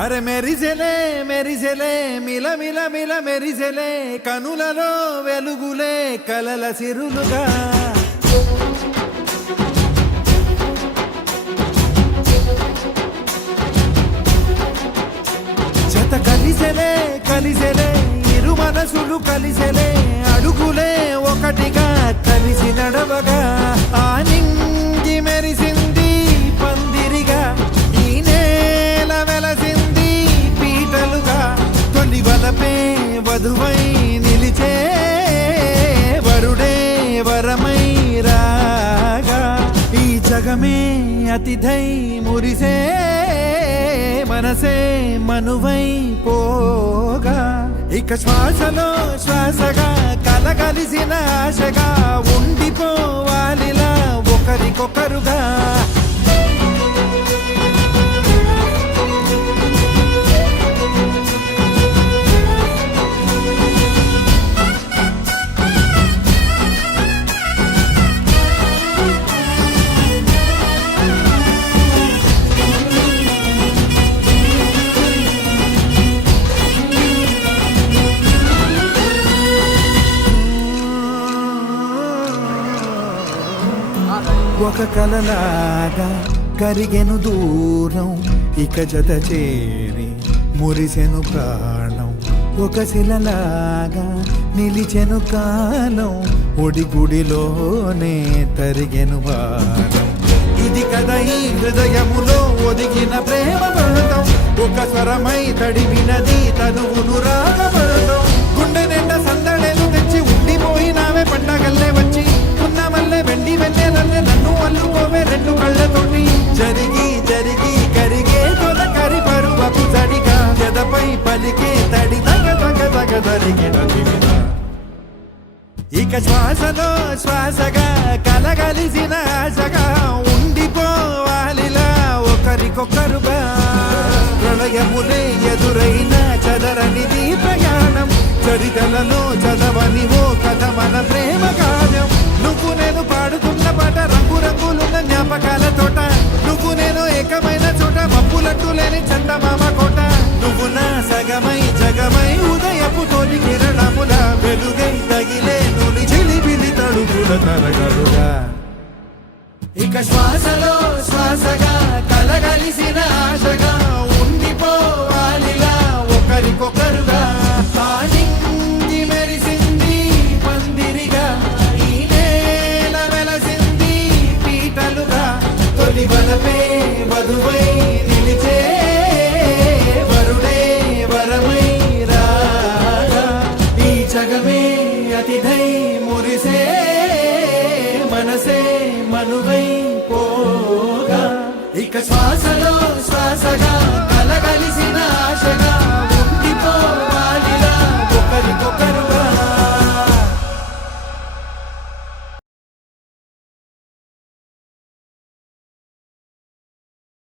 అరే మెరిసెలే మెరిసెలే మిల మిల మిల మెరిసెలే కనులలో వెలుగులే కలల సిరులుగా జత కలిసెలే కలిసెలే ఇరు మనసులు కలిసెలే అడుగులే ఒకటిగా కలిసి నడవగా ఆ నింగి మెరిసింది పందిరిగా ఈ నేల వెలసింది పీటలుగా తొలి వలపే వధువై నిలిచే వరుడే వరమై రాగా ఈ జగమే అతిథై మురిసే మనసే మనువై పోగా ఇక శ్వాసలో శ్వాసగా కలగలిసిన ఆశగా ఉండిపోవాలిలా ఒకరికొకరుగా ఒక కలలాగా కరిగెను దూరం ఇక జత చేరి మురిసెను ప్రాణం ఒక శిలలాగా నిలిచెను కాలం ఒడిగుడిలోనే తరిగెను వారం ఇది కదా ఈ హృదయములో ఒదిగిన ప్రేమ బంధం ఒక స్వరమై తడివినది తనువును రాగబంధం గుండె నిండా సందడేలు తెచ్చి ఉండిపోయినావే పండగల్లే వచ్చి ఉన్నమల్లే వెండి వెన్నెలల్లే నన్ను అల్లుకోవే రెండు కళ్ళతోటి జరిగి జరిగి కరిగే తొల కరి పరువపు జడిగా ఎదపై పలికే తడి తగ తగ తగ జరిగిన ఇక శ్వాసలో శ్వాసగా కలగలిసిన ఆశగా ఉండిపోవాలిలా ఒకరికొకరుగా ప్రళయములే ఎదురైన చదరనిది ప్రయాణం చరితలలో చదవని ఓ కథ మన ప్రేమ కావ్యం నువ్వు నేను పాడుతున్న పాట రంగు రంగులున్న జ్ఞాపకాల తోట నువ్వు నేను ఏకమైన చోట మప్పులట్టు లేని చందమామ కోట నువ్వు నా సగమై జగమై ఉదయపు తోలి కిరణముల వెలుగై తగిలే నులి చిలిబిలి తడుపుల తరగలుగా ఇక శ్వాసలో